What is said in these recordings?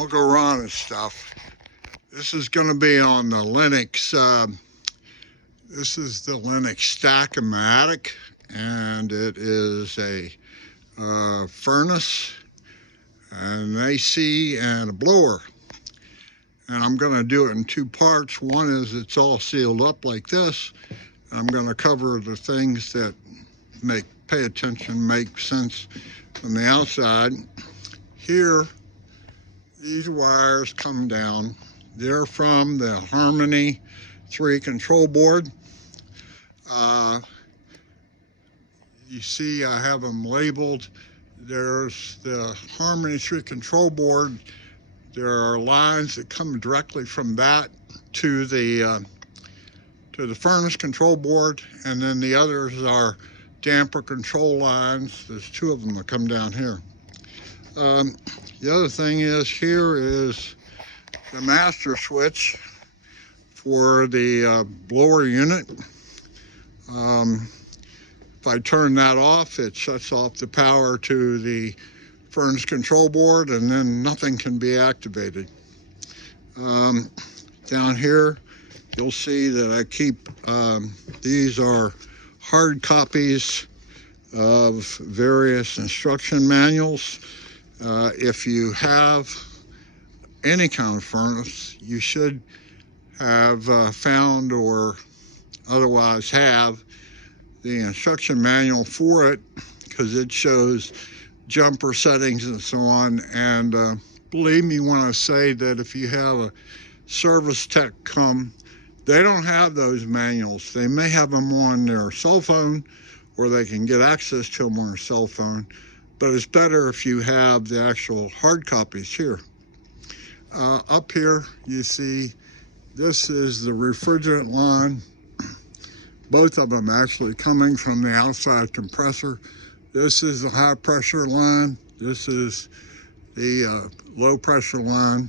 I'll go around and stuff. This is going to be on the Lennox. This is the Lennox Stack-O-Matic, and it is a furnace, an AC, and a blower. And I'm going to do it in two parts. One is it's all sealed up like this. I'm going to cover the things that make sense from the outside. Here, these wires come down. They're from the Harmony 3 control board. You see I have them labeled. There's the Harmony 3 control board. There are lines that come directly from that to the furnace control board, and then the others are damper control lines. There's two of them that come down here. The other thing is, here is the master switch for the blower unit. If I turn that off, it shuts off the power to the furnace control board, and then nothing can be activated. Down here, you'll see that I keep, these are hard copies of various instruction manuals. If you have any kind of furnace, you should have found or otherwise have the instruction manual for it, because it shows jumper settings and so on. And believe me when I say that if you have a service tech come, they don't have those manuals. They may have them on their cell phone, or they can get access to them on their cell phone, but it's better if you have the actual hard copies here. Up here, you see, this is the refrigerant line. Both of them actually coming from the outside compressor. This is the high pressure line. This is the low pressure line.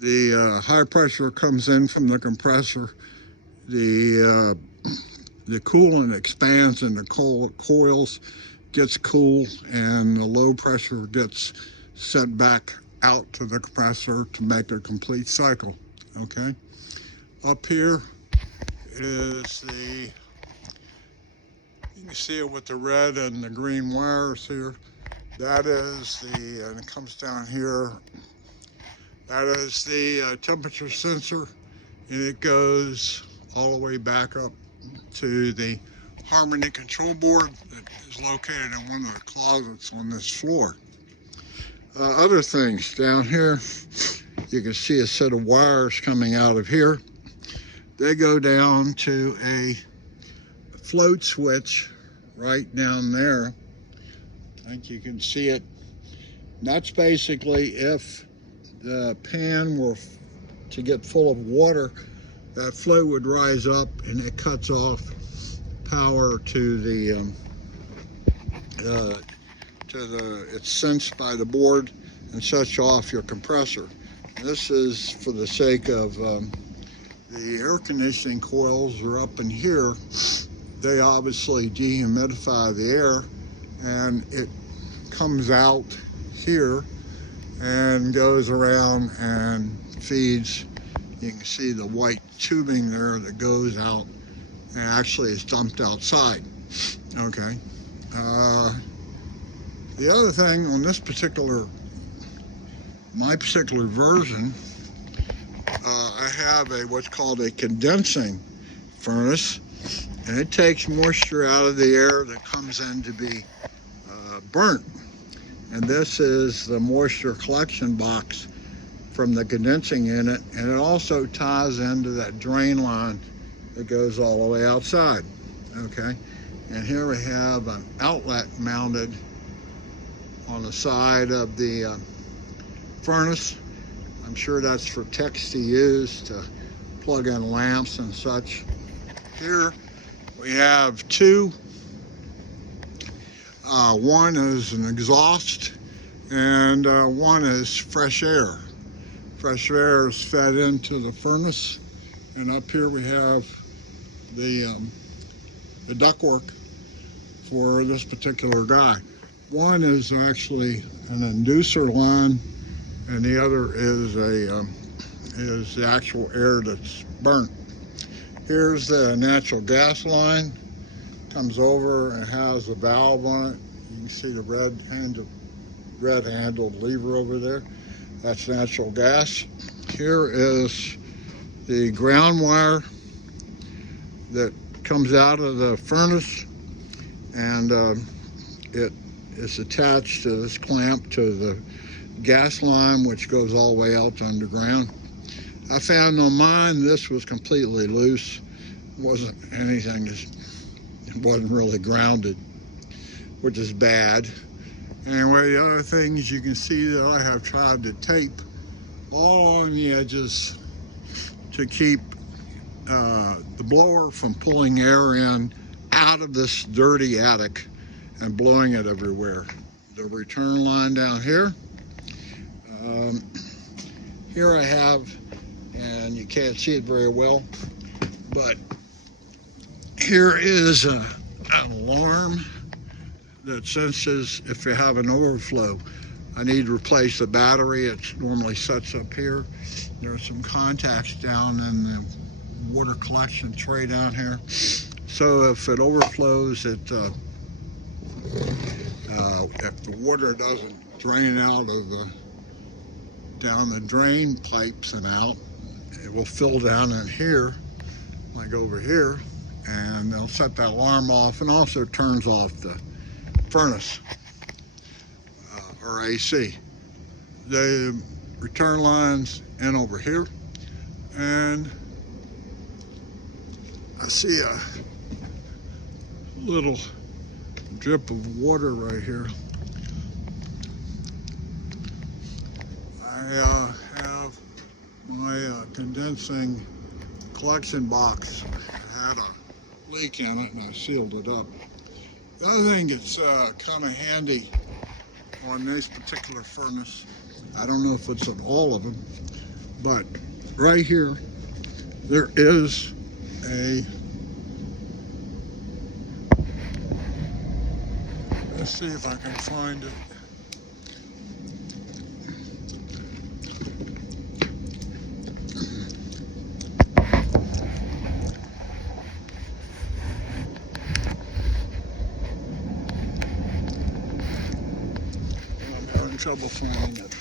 The high pressure comes in from the compressor. The coolant expands in the coils, gets cool, and the low pressure gets sent back out to the compressor to make a complete cycle. Okay. Up here is you can see it with the red and the green wires here. That is and it comes down here. That is the temperature sensor, and it goes all the way back up to the Harmony control board that is located in one of the closets on this floor. Other things down here, you can see a set of wires coming out of here. They go down to a float switch right down there. I think you can see it. And that's basically if the pan were to get full of water, that float would rise up and it cuts off power to the it's sensed by the board and shuts off your compressor. This is for the sake of the air conditioning coils are up in here. They obviously dehumidify the air, and it comes out here and goes around and feeds. You can see the white tubing there that goes out and actually is dumped outside. Okay. The other thing on this my particular version, I have what's called a condensing furnace, and it takes moisture out of the air that comes in to be burnt. And this is the moisture collection box from the condensing unit, and it also ties into that drain line that goes all the way outside. Okay, and here we have an outlet mounted on the side of the furnace. I'm sure that's for techs to use to plug in lamps and such. Here we have two. One is an exhaust, and one is fresh air. Fresh air is fed into the furnace, and up here we have the ductwork for this particular guy. One is actually an inducer line, and the other is the actual air that's burnt. Here's the natural gas line. Comes over and has a valve on it. You can see the red handled lever over there. That's natural gas. Here is the ground wire that comes out of the furnace, and it is attached to this clamp to the gas line, which goes all the way out to underground. I found on mine this was completely loose. It wasn't anything, it wasn't really grounded, which is bad. Anyway, the other things you can see that I have tried to tape all on the edges to keep the blower from pulling air in out of this dirty attic and blowing it everywhere. The return line down here. Here I have, and you can't see it very well, but here is an alarm that senses if you have an overflow. I need to replace the battery. It normally sets up here. There are some contacts down in the water collection tray down here. So if it overflows, if the water doesn't drain out of down the drain pipes and out, it will fill down in here, like over here, and they'll set that alarm off, and also turns off the furnace or AC. The return lines in over here, and I see a little drip of water right here. I have my condensing collection box. It had a leak in it, and I sealed it up. The other thing that's kind of handy on this particular furnace, I don't know if it's on all of them, but right here there is let's see if I can find it. Trouble finding it.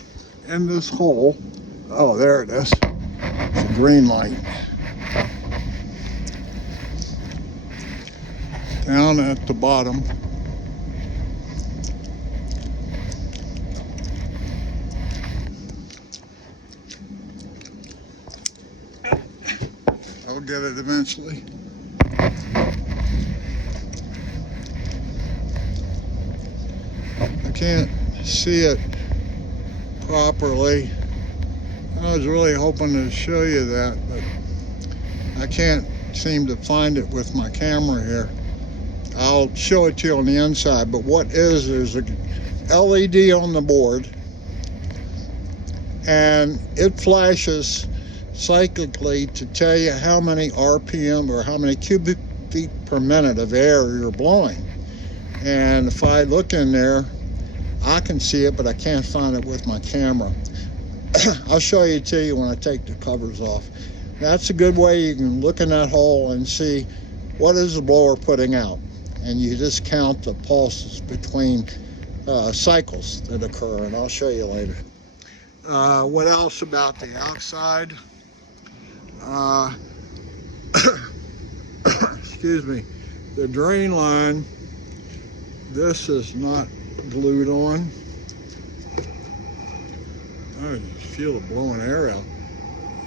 In this hole, oh, there it is. It's a green light. Down at the bottom. I'll get it eventually. I can't see it properly. I was really hoping to show you that, but I can't seem to find it with my camera here. I'll show it to you on the inside, but what is, there's a LED on the board, and it flashes cyclically to tell you how many RPM or how many cubic feet per minute of air you're blowing. And if I look in there, I can see it, but I can't find it with my camera. I'll show you to you when I take the covers off. That's a good way you can look in that hole and see what is the blower putting out. And you just count the pulses between cycles that occur, and I'll show you later. What else about the outside? Excuse me. The drain line, this is not glued on. I just feel it blowing air out.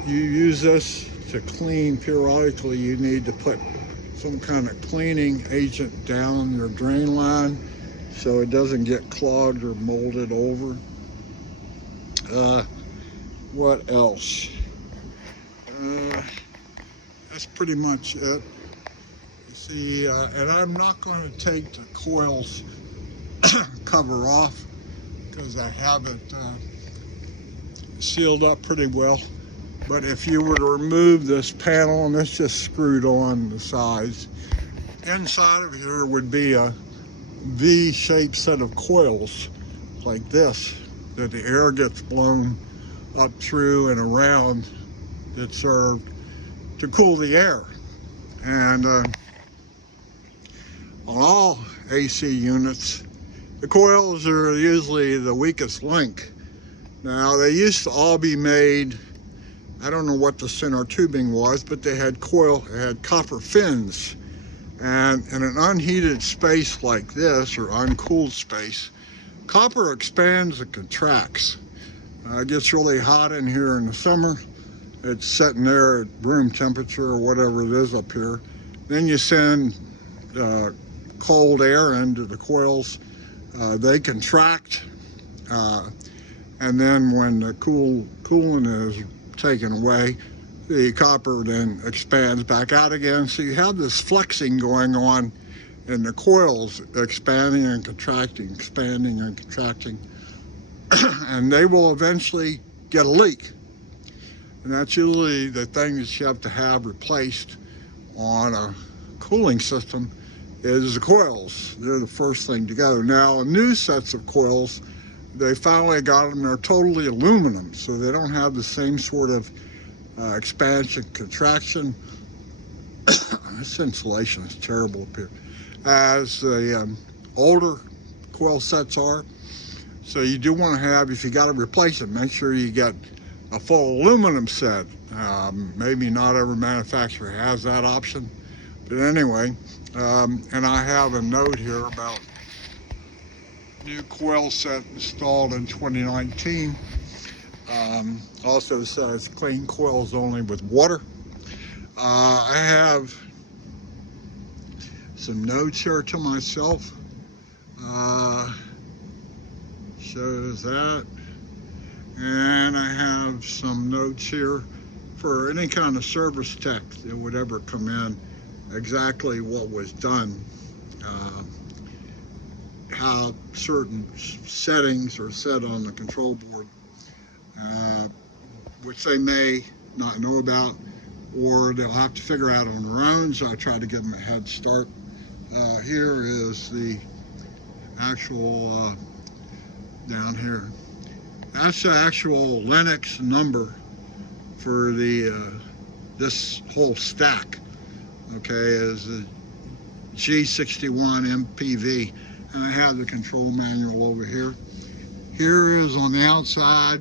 You use this to clean periodically. You need to put some kind of cleaning agent down your drain line so it doesn't get clogged or molded over. What else? That's pretty much it. You see, and I'm not going to take the coils cover off because I have it sealed up pretty well. But if you were to remove this panel, and it's just screwed on the sides, inside of here would be a V-shaped set of coils like this that the air gets blown up through and around that serve to cool the air. And on all AC units, the coils are usually the weakest link. Now, they used to all be made, I don't know what the center tubing was, but they had copper fins. And in an unheated space like this, or uncooled space, copper expands and contracts. It gets really hot in here in the summer. It's sitting there at room temperature or whatever it is up here. Then you send cold air into the coils. They contract. And then when the coolant is taken away, the copper then expands back out again. So you have this flexing going on in the coils, expanding and contracting, expanding and contracting. And they will eventually get a leak. And that's usually the thing that you have to have replaced on a cooling system is the coils. They're the first thing to go. Now, new sets of coils, they finally got them, they're totally aluminum, so they don't have the same sort of expansion, contraction. This insulation is terrible up here, as the older coil sets are. So you do want to have, if you got to replace it, make sure you get a full aluminum set. Maybe not every manufacturer has that option, but anyway, and I have a note here about new coil set installed in 2019. Also says clean coils only with water. I have some notes here to myself. Shows that. And I have some notes here for any kind of service tech that would ever come in, exactly what was done, how certain settings are set on the control board, which they may not know about, or they'll have to figure out on their own, so I try to give them a head start. Here is the actual, down here. That's the actual Lennox number for the this whole stack. Okay, is the G61 MPV, and I have the control manual over here. Here is on the outside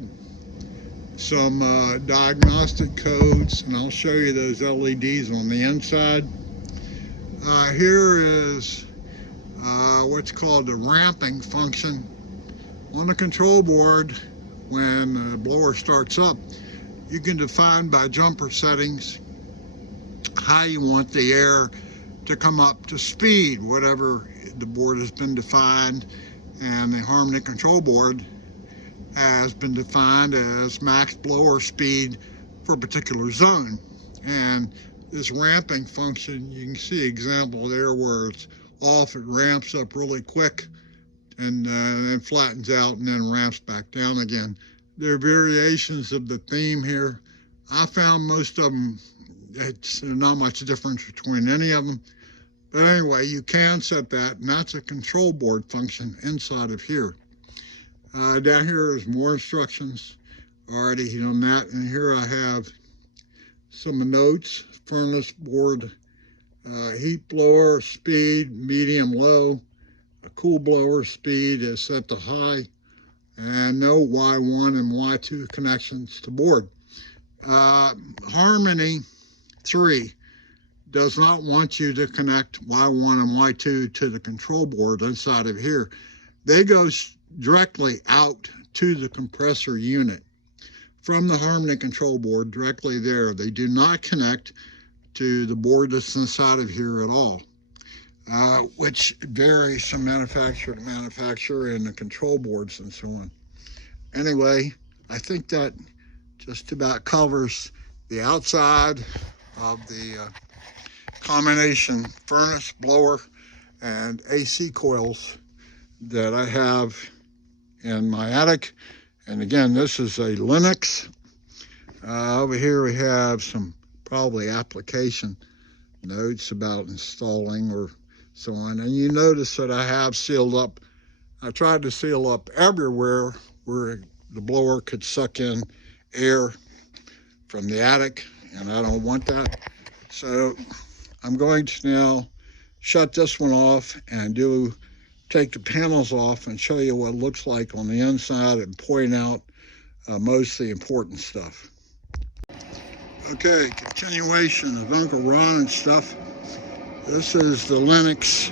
some diagnostic codes, and I'll show you those LEDs on the inside. Here is what's called the ramping function on the control board. When the blower starts up, you can define by jumper settings how you want the air to come up to speed, whatever the board has been defined, and the Harmony control board has been defined as max blower speed for a particular zone. And this ramping function, you can see an example there where it's off, it ramps up really quick, and then flattens out and then ramps back down again. There are variations of the theme here. I found most of them, it's not much difference between any of them. But anyway, you can set that, and that's a control board function inside of here. Down here is more instructions already on that, and here I have some notes. Furnace board, heat blower speed, medium, low. A cool blower speed is set to high, and no Y1 and Y2 connections to board. Harmony 3 does not want you to connect Y1 and Y2 to the control board inside of here. They go directly out to the compressor unit from the Harmony control board, directly there. They do not connect to the board that's inside of here at all. Which varies from manufacturer to manufacturer and the control boards and so on. Anyway, I think that just about covers the outside of the combination furnace, blower, and AC coils that I have in my attic. And again, this is a Lennox. Over here we have some probably application notes about installing or so on. And you notice that I have sealed up. I tried to seal up everywhere where the blower could suck in air from the attic, and I don't want that. So I'm going to now shut this one off and take the panels off and show you what it looks like on the inside and point out most of the important stuff. Okay, continuation of Uncle Ron and stuff. This is the Lennox,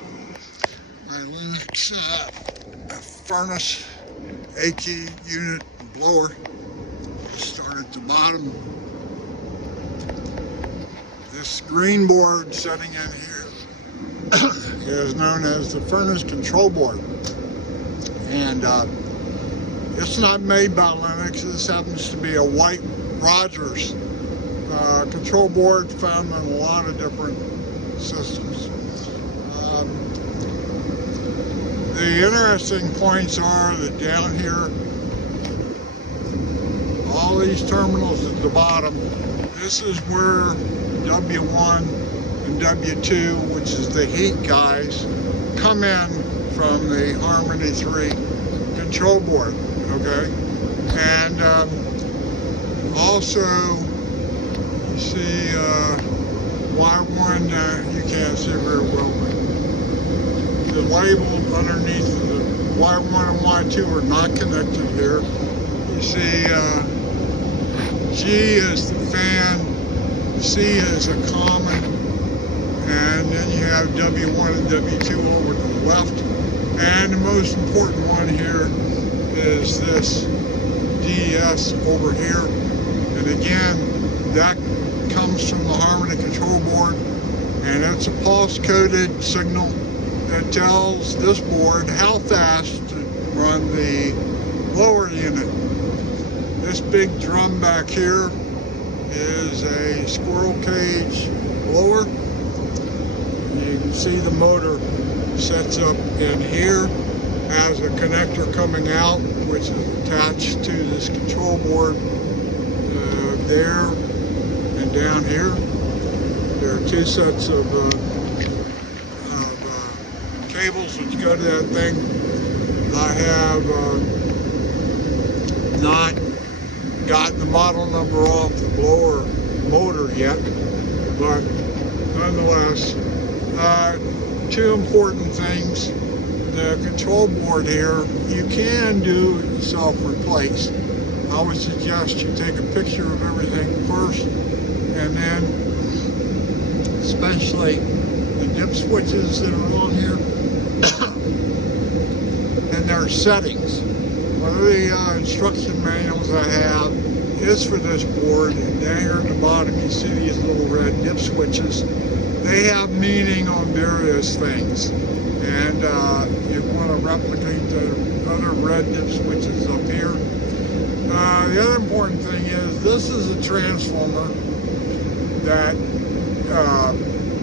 my Lennox furnace AQ unit blower. Start at the bottom. This green board sitting in here is known as the furnace control board. And it's not made by Lennox. This happens to be a white Rogers control board found in a lot of different systems. The interesting points are that down here, all these terminals at the bottom, this is where W1 and W2, which is the heat guys, come in from the Harmony 3 control board, okay? And also, you see Y1, you can't see very well, but the label underneath the Y1 and Y2 are not connected here. You see G is the fan, C is a common, and then you have W1 and W2 over to the left. And the most important one here is this DS over here. And again, that comes from the Harmony control board, and it's a pulse-coded signal that tells this board how fast to run the blower unit. This big drum back here is a squirrel cage blower. You can see the motor sets up in here, has a connector coming out which is attached to this control board there and down here. There are two sets of cables which go to that thing. I have not gotten the model number off the blower motor yet, but nonetheless, two important things. The control board here, you can do self-replace. I would suggest you take a picture of everything first, and then especially the dip switches that are on here and their settings. One of the instruction manuals I have is for this board, and down here at the bottom you see these little red dip switches. They have meaning on various things, and you want to replicate the other red dip switches up here. The other important thing is this is a transformer that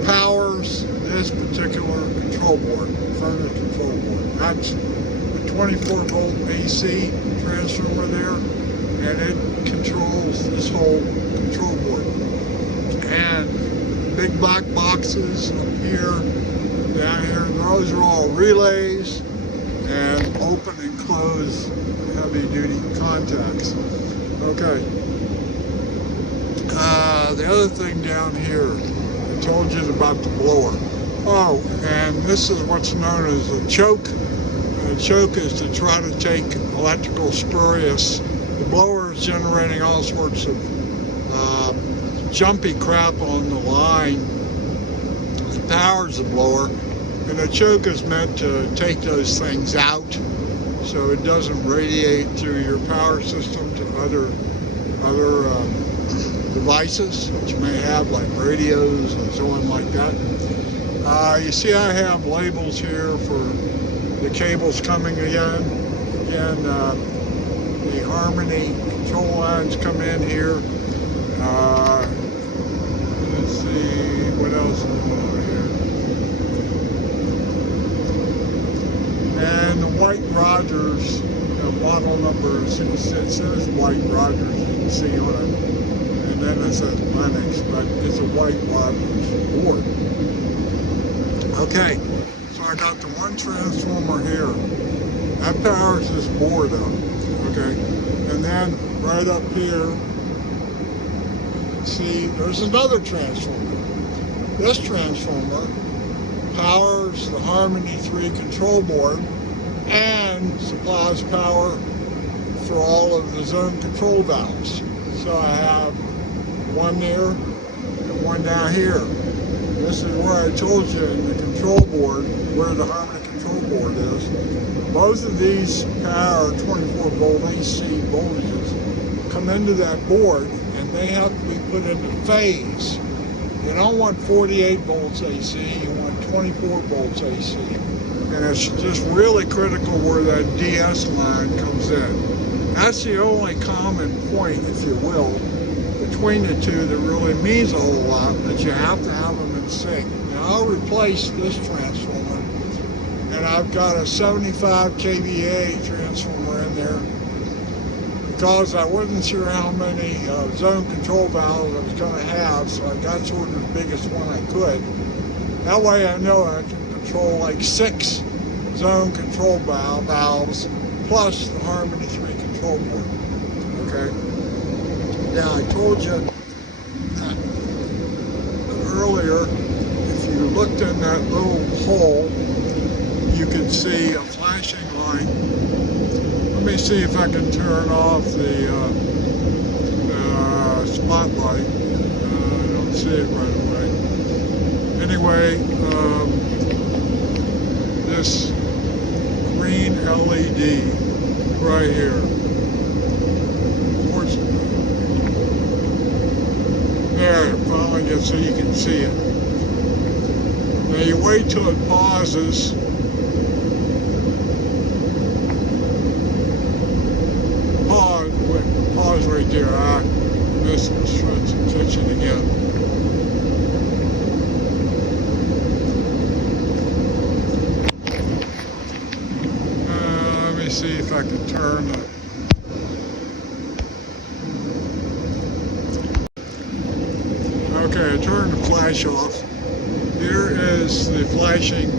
powers this particular control board, furnace control board. That's a 24 volt AC transformer there, and it controls this whole control board. And big black boxes up here, down here, those are all relays and open and close heavy duty contacts. Okay. The other thing down here, I told you about the blower. Oh, and this is what's known as a choke. A choke is to try to take electrical spurious. The blower is generating all sorts of jumpy crap on the line that powers the blower, and the choke is meant to take those things out so it doesn't radiate through your power system to other devices that you may have, like radios and so on like that. You see I have labels here for the cables coming in. Again, the Harmony control lines come in here. Let's see, what else is going on here? And the white Rogers model number, it says white Rogers, you can see on it. And then it says Lennox, but it's a white Rogers board. Okay, so I got the one transformer here. That powers this board up, okay? And then right up here, see, there's another transformer. This transformer powers the Harmony 3 control board and supplies power for all of the zone control valves. So I have one there and one down here. This is where I told you in the control board, where the Harmony control board is. Both of these power 24 volt AC voltages come into that board, and they have to be put into phase. You don't want 48 volts AC, you want 24 volts AC. And it's just really critical where that DS line comes in. That's the only common point, if you will, between the two that really means a whole lot, that you have to have them in sync. Now I'll replace this transformer, and I've got a 75 kVA transformer in there because I wasn't sure how many zone control valves I was going to have, so I got sort of the biggest one I could. That way I know I can control like 6 zone control valves plus the Harmony 3 control board. Okay. Now I told you earlier, if you looked in that little hole, you could see a flashing light. Let me see if I can turn off the spotlight. I don't see it right away. Anyway, this green LED right here. There, it finally gets so you can see it. Now you wait till it pauses. Pause right there. I missed the attention again. Let me see if I can turn it. Okay, I turned the flash off. Here is the flashing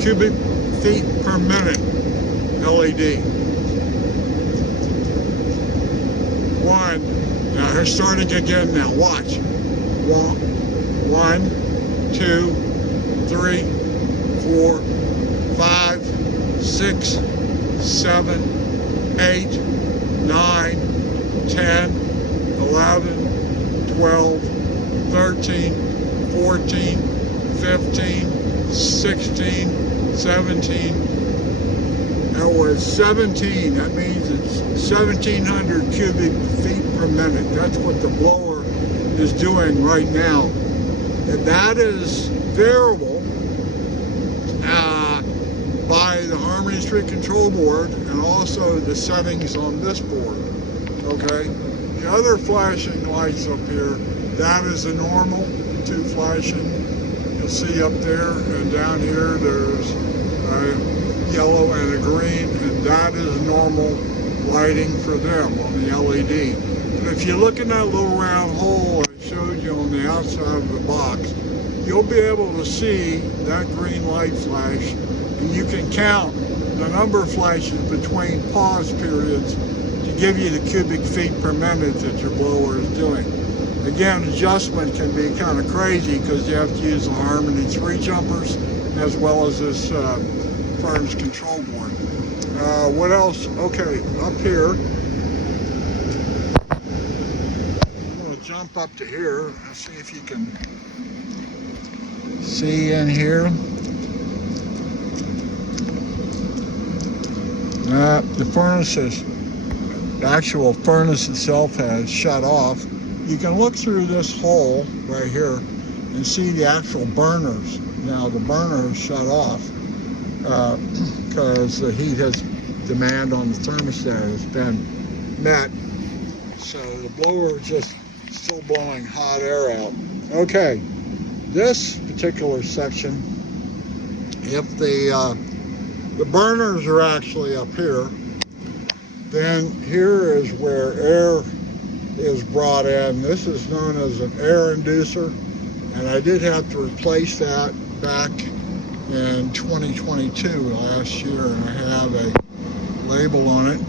cubic feet per minute LED. One. Now we're starting again now. Watch. 1, 2, 3, 4, 5, 6, 7, 8, 9, 10, 11, 12, 13, 14, 15, 16, 17. Now we're at 17. That means it's 1,700 cubic feet per minute. That's what the blower is doing right now. And that is variable by the Harmony 3 control board and also the settings on this board. Okay? The other flashing lights up here, that is the normal 2 flashing. You'll see up there and down here there's a yellow and a green, and that is normal lighting for them on the LED. But if you look in that little round hole I showed you on the outside of the box, you'll be able to see that green light flash, and you can count the number of flashes between pause periods to give you the cubic feet per minute that your blower is doing. Again, adjustment can be kind of crazy because you have to use the Harmony 3 jumpers as well as this furnace control board. What else? Okay, up here, I'm going to jump up to here and see if you can see in here. The furnace is, the actual furnace itself has shut off. You can look through this hole right here and see the actual burners. Now the burner is shut off because the heat demand on the thermostat has been met. So the blower is just still blowing hot air out. Okay, this particular section, if the burners are actually up here, then here is where air is brought in. This is known as an air inducer, and I did have to replace that back in 2022 last year, and I have a label on it.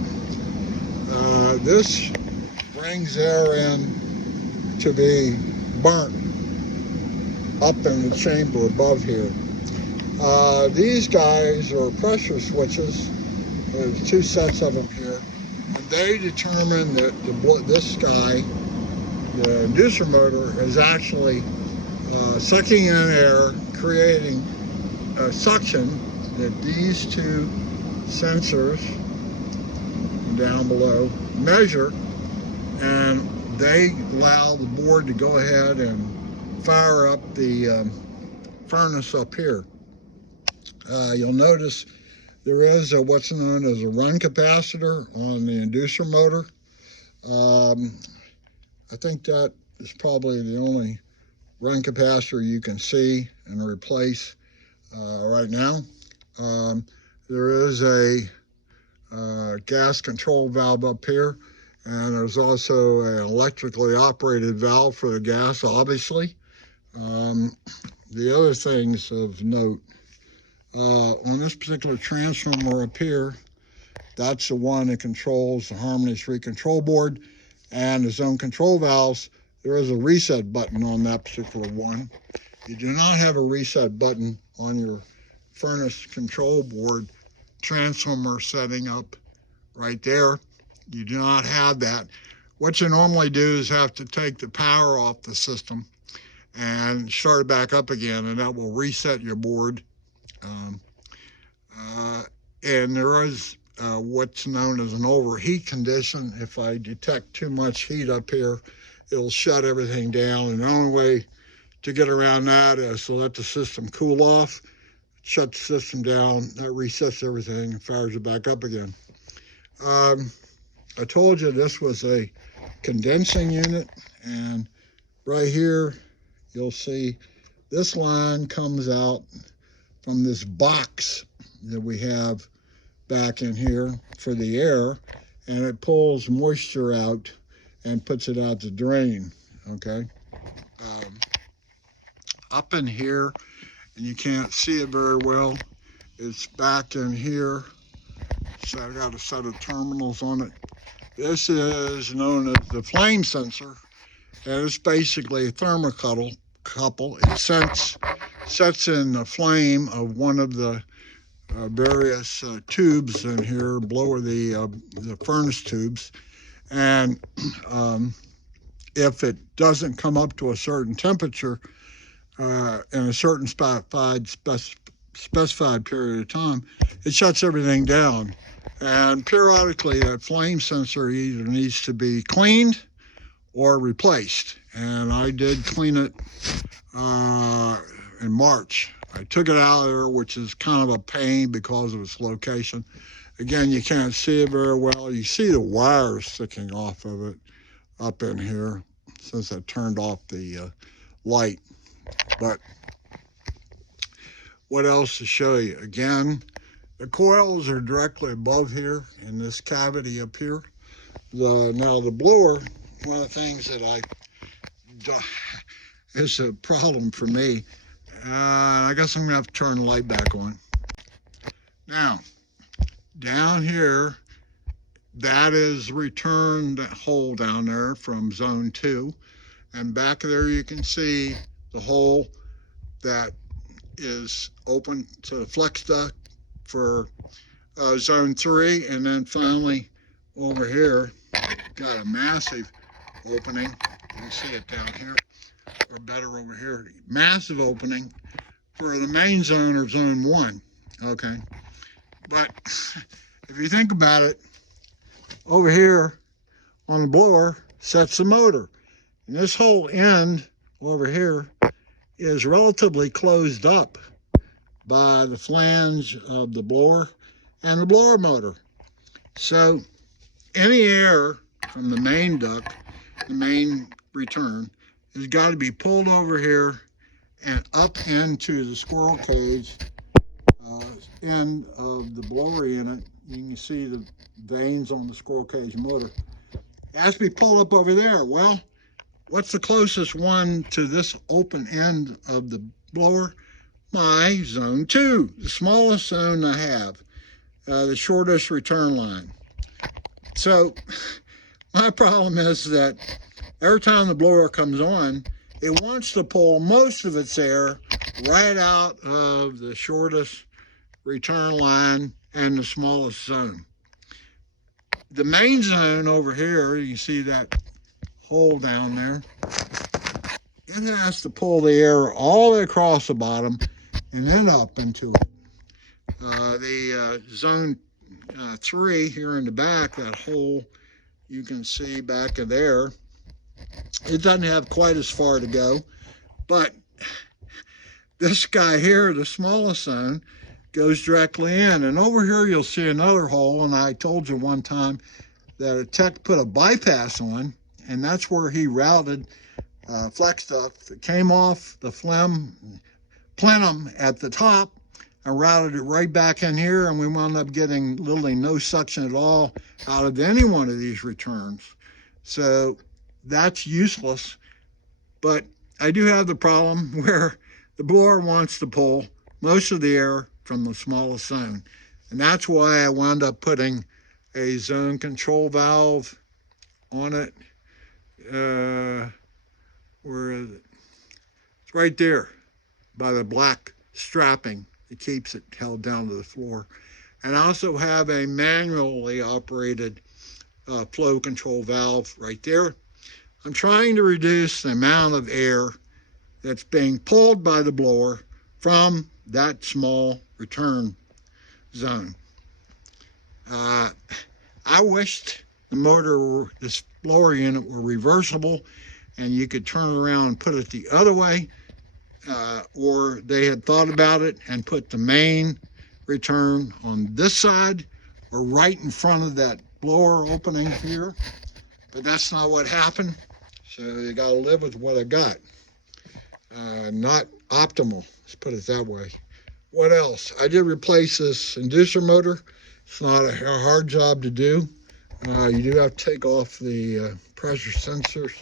This brings air in to be burnt up in the chamber above here. These guys are pressure switches. There's two sets of them here, and they determine that this guy, the inducer motor, is actually sucking in air, creating a suction that these two sensors down below measure, and they allow the board to go ahead and fire up the furnace up here. You'll notice there is what's known as a run capacitor on the inducer motor. I think that is probably the only run capacitor you can see and replace right now. There is a gas control valve up here, and there's also an electrically operated valve for the gas, obviously. The other things of note, on this particular transformer up here, that's the one that controls the Harmony 3 control board and the zone control valves. There is a reset button on that particular one. You do not have a reset button on your furnace control board transformer setting up right there. You do not have that. What you normally do is have to take the power off the system and start it back up again, and that will reset your board. And there is what's known as an overheat condition. If I detect too much heat up here, it'll shut everything down, and the only way to get around that is to let the system cool off, shut the system down, that resets everything and fires it back up again. I told you this was a condensing unit, and right here you'll see this line comes out from this box that we have back in here for the air, and it pulls moisture out and puts it out the drain. Okay, up in here, and you can't see it very well, it's back in here, so I got a set of terminals on it. This is known as the flame sensor, and it's basically a thermocouple. It sets in the flame of one of the various tubes in here below the furnace tubes, and if it doesn't come up to a certain temperature in a certain specified period of time, it shuts everything down. And periodically that flame sensor either needs to be cleaned or replaced, and I did clean it in March. I took it out of there, which is kind of a pain because of its location. Again, you can't see it very well. You see the wires sticking off of it up in here since I turned off the light. But what else to show you? Again, the coils are directly above here in this cavity up here. Now the blower, one of the things that is a problem for me, I guess I'm gonna have to turn the light back on. Now, down here, that is returned hole down there from zone 2, and back there you can see the hole that is open to the flex duct for zone 3, and then finally over here got a massive opening. You can see it down here, or better over here, massive opening for the main zone or zone 1. Okay, but if you think about it, over here on the blower sets the motor, and this whole end over here is relatively closed up by the flange of the blower and the blower motor. So any air from the main duct, the main return, has got to be pulled over here and up into the squirrel cage end of the blower unit. You can see the vanes on the squirrel cage motor. It has to be pulled up over there. Well, what's the closest one to this open end of the blower? my zone 2, the smallest zone I have, the shortest return line. So my problem is that every time the blower comes on, it wants to pull most of its air right out of the shortest return line and the smallest zone. The main zone over here, you can see that hole down there, it has to pull the air all the way across the bottom and then up into it. The zone 3 here in the back, that hole you can see back of there, it doesn't have quite as far to go, but this guy here, the smallest zone, goes directly in. And over here you'll see another hole, and I told you one time that a tech put a bypass on, and that's where he routed flex duct that came off the plenum at the top and routed it right back in here, and we wound up getting literally no suction at all out of any one of these returns. So that's useless. But I do have the problem where the blower wants to pull most of the air from the smallest zone, and that's why I wound up putting a zone control valve on it. Where is it? It's right there by the black strapping. It keeps it held down to the floor. And I also have a manually operated flow control valve right there. I'm trying to reduce the amount of air that's being pulled by the blower from that small return zone. I wished the motor, this blower unit, were reversible and you could turn around and put it the other way, or they had thought about it and put the main return on this side or right in front of that blower opening here, but that's not what happened. So you got to live with what I got. Not optimal, let's put it that way. What else? I did replace this inducer motor. It's not a hard job to do. You do have to take off the pressure sensors,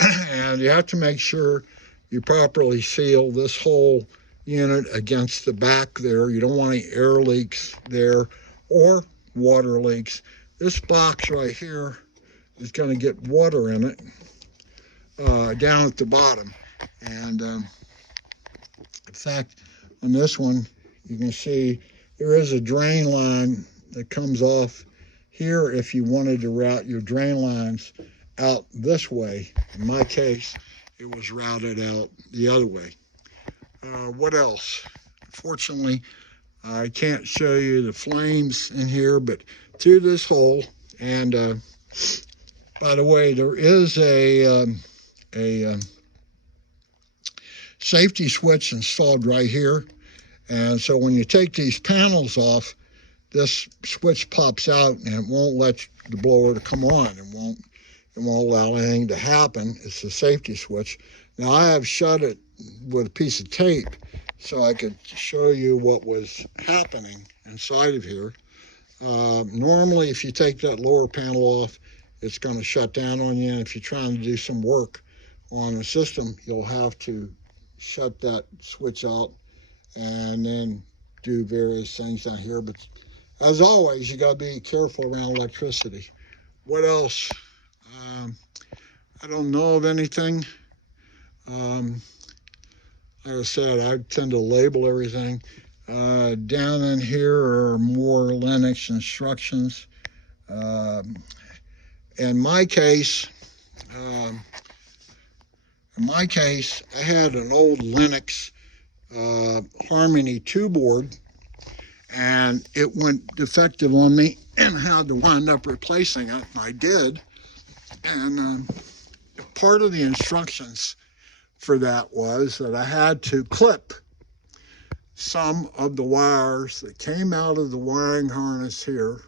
and you have to make sure you properly seal this whole unit against the back there. You don't want any air leaks there or water leaks. This box right here is going to get water in it down at the bottom. And in fact, on this one, you can see there is a drain line that comes off here if you wanted to route your drain lines out this way. In my case, it was routed out the other way. What else? Unfortunately, I can't show you the flames in here, but to this hole, and by the way, there is a safety switch installed right here, and so when you take these panels off, this switch pops out and it won't let the blower to come on. It won't allow anything to happen. It's a safety switch. Now I have shut it with a piece of tape so I could show you what was happening inside of here. Normally, if you take that lower panel off, it's going to shut down on you, and if you're trying to do some work on the system, you'll have to shut that switch out and then do various things down here. But as always, you got to be careful around electricity. What else? I don't know of anything. Like I said, I tend to label everything. Down in here are more Lennox instructions. In my case, I had an old Lennox Harmony 2 board, and it went defective on me and had to wind up replacing it. I did, and part of the instructions for that was that I had to clip some of the wires that came out of the wiring harness here,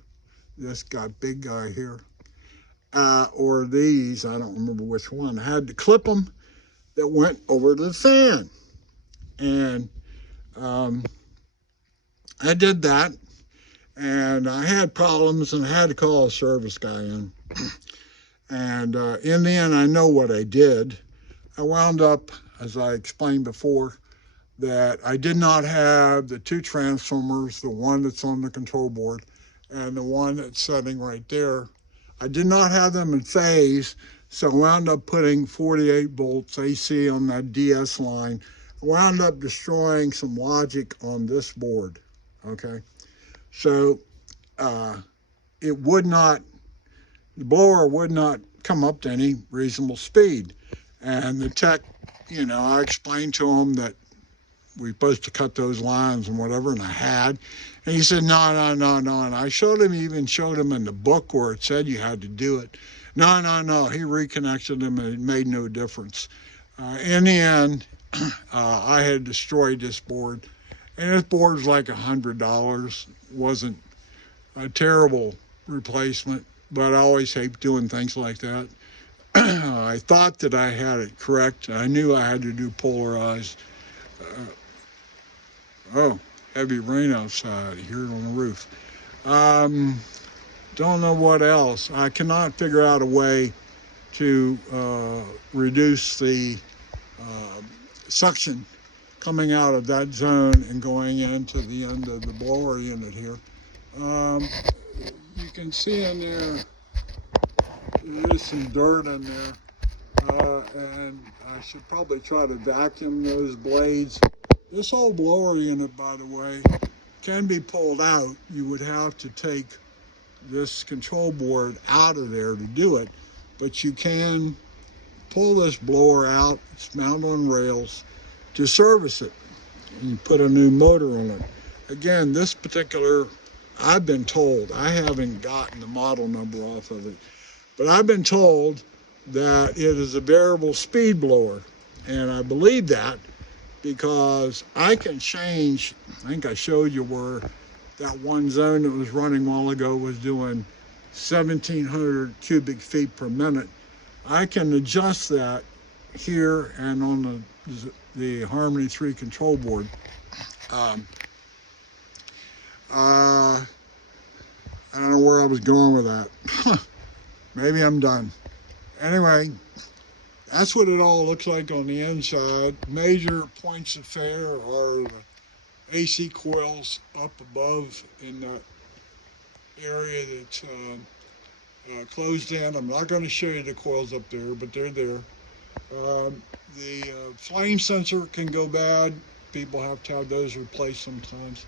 this guy, big guy here, or these, I don't remember which one. I had to clip them that went over to the fan. And I did that, and I had problems, and I had to call a service guy in. And in the end, I know what I did. I wound up, as I explained before, that I did not have the two transformers, the one that's on the control board and the one that's setting right there. I did not have them in phase, so I wound up putting 48 volts AC on that DS line. I wound up destroying some logic on this board, okay? So it would not, the blower would not come up to any reasonable speed. And the tech, I explained to him that we're supposed to cut those lines and whatever, and I had. And he said, no, no, no, no. And I even showed him in the book where it said you had to do it. No, no, no. He reconnected them and it made no difference. In the end, I had destroyed this board. And this board's like $100. Wasn't a terrible replacement, but I always hate doing things like that. I thought that I had it correct. I knew I had to do polarized. Heavy rain outside. I hear it on the roof. Don't know what else. I cannot figure out a way to reduce the suction coming out of that zone and going into the end of the blower unit here. You can see in there, there's some dirt in there, and I should probably try to vacuum those blades. This whole blower unit, by the way, can be pulled out. You would have to take this control board out of there to do it, but you can pull this blower out. It's mounted on rails to service it. And you put a new motor on it. Again, this particular, I've been told, I haven't gotten the model number off of it, but I've been told that it is a variable speed blower, and I believe that because I can change. I think I showed you where that one zone that was running a while ago was doing 1,700 cubic feet per minute. I can adjust that here and on the Harmony 3 control board. I don't know where I was going with that. Maybe I'm done. Anyway, that's what it all looks like on the inside. Major points of failure are the AC coils up above in that area that's closed in. I'm not going to show you the coils up there, but they're there. The flame sensor can go bad. People have to have those replaced sometimes.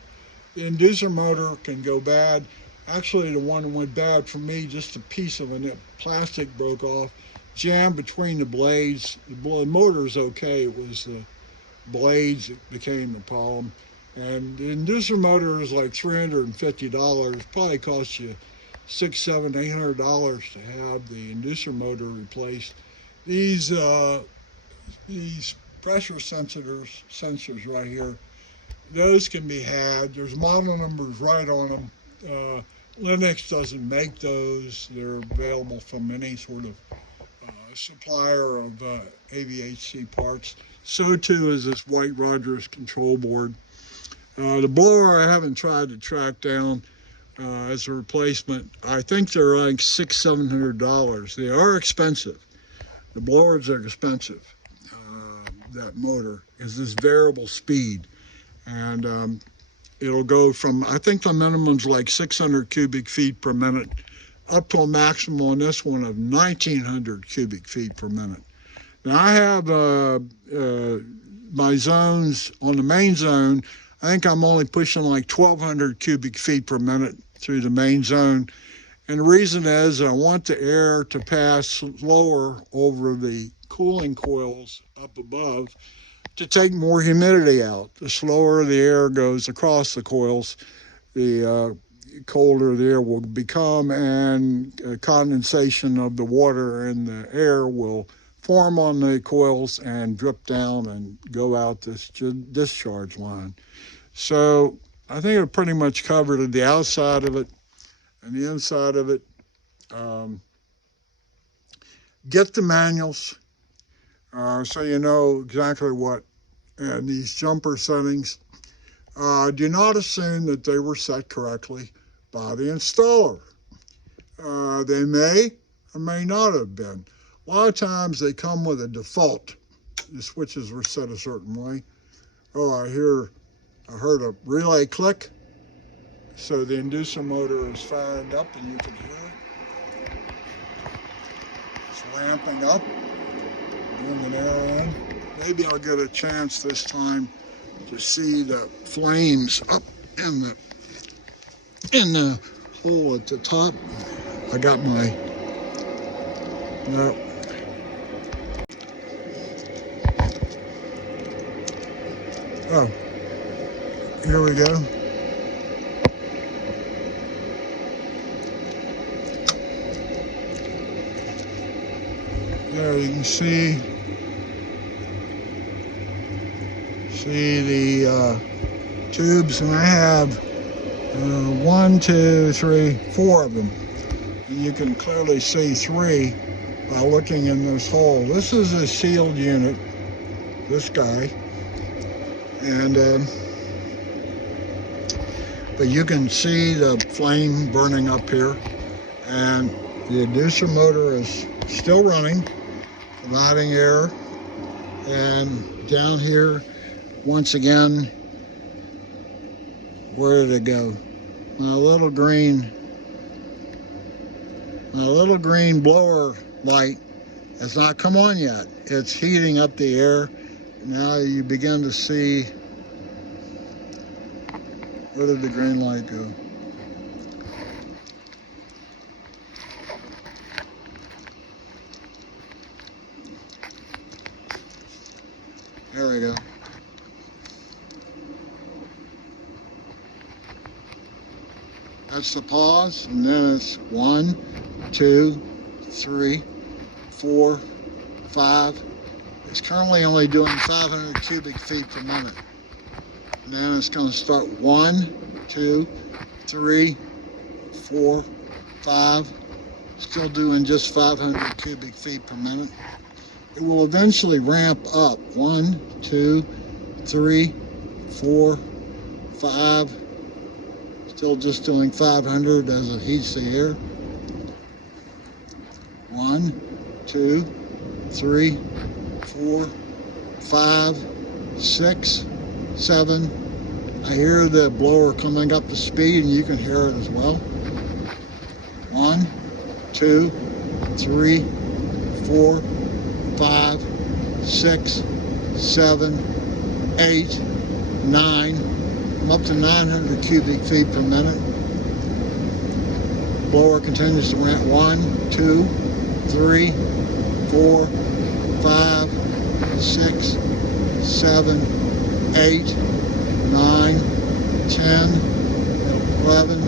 The inducer motor can go bad. Actually, the one that went bad for me, just a piece of a plastic broke off, jammed between the blades. The motor's okay. It was the blades that became the problem. And the inducer motor is like $350. Probably costs you $600, $700, $800 to have the inducer motor replaced. These pressure sensors right here, those can be had. There's model numbers right on them. Lennox doesn't make those. They're available from any sort of supplier of AVHC parts. So too is this White Rogers control board. The blower I haven't tried to track down as a replacement. I think they're like $600, $700. They are expensive. The blowers are expensive. That motor is this variable speed, and it'll go from, I think the minimum's like 600 cubic feet per minute up to a maximum on this one of 1,900 cubic feet per minute. Now I have my zones on the main zone. I think I'm only pushing like 1,200 cubic feet per minute through the main zone. And the reason is I want the air to pass slower over the cooling coils up above to take more humidity out. The slower the air goes across the coils, the colder the air will become, and condensation of the water in the air will form on the coils and drip down and go out this discharge line. So I think it pretty much covered the outside of it and the inside of it. Get the manuals so you know exactly what, and these jumper settings. Do not assume that they were set correctly by the installer. They may or may not have been. A lot of times they come with a default. The switches were set a certain way. Oh, I heard a relay click. So the inducer motor is fired up and you can hear it. It's ramping up. Bring an arrow in. Maybe I'll get a chance this time to see the flames up in the hole at the top. I got my, no. Oh, here we go. There you can see the tubes, and I have 1, 2, 3, 4 of them. And you can clearly see 3 by looking in this hole. This is a sealed unit, this guy, and but you can see the flame burning up here, and the inducer motor is still running, providing air. And down here, once again, where did it go? My little green blower light has not come on yet. It's heating up the air. Now you begin to see, where did the green light go? There we go. That's the pause, and then it's 1, 2, 3, 4, 5. It's currently only doing 500 cubic feet per minute. And then it's going to start 1, 2, 3, 4, 5. Still doing just 500 cubic feet per minute. It will eventually ramp up. 1, 2, 3, 4, 5. Still just doing 500 as it heats the air. 1, 2, 3, 4, 5, 6, 7. I hear the blower coming up to speed, and you can hear it as well. 1, 2, 3, 4, 5, 6, 7, 8, 9. I'm up to 900 cubic feet per minute. Blower continues to ramp. 1, 2, 3, 4, 5, 6, 7, 8, 9, 10, 11.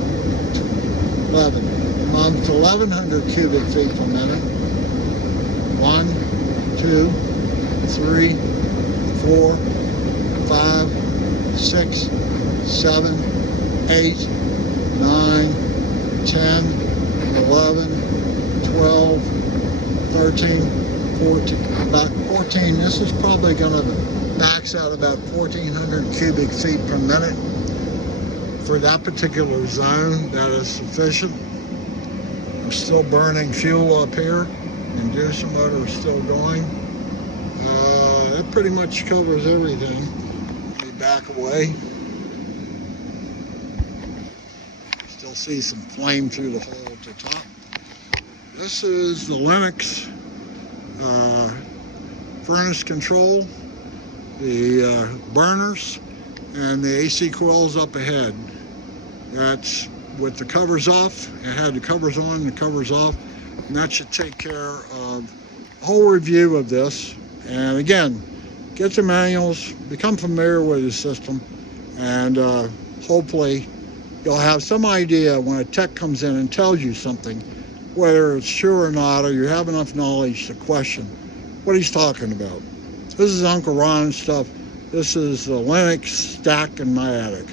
I'm on to 1100 cubic feet per minute. 1, 2, 3, 4, 5, 6, 7, 8, 9, 10, 11, 12, 13, 14, about 14. This is probably going to max out about 1400 cubic feet per minute. For that particular zone, that is sufficient. I'm still burning fuel up here. Inducer motor is still going. That pretty much covers everything. Let me back away. Still see some flame through the hole at the top. This is the Lennox furnace control, the burners, and the AC coils up ahead. That's with the covers off. It had the covers on, the covers off, and that should take care of a whole review of this. And again, get your manuals, become familiar with the system, and hopefully you'll have some idea when a tech comes in and tells you something, whether it's true or not, or you have enough knowledge to question what he's talking about. This is Uncle Ron stuff. This is the Lennox stack in my attic.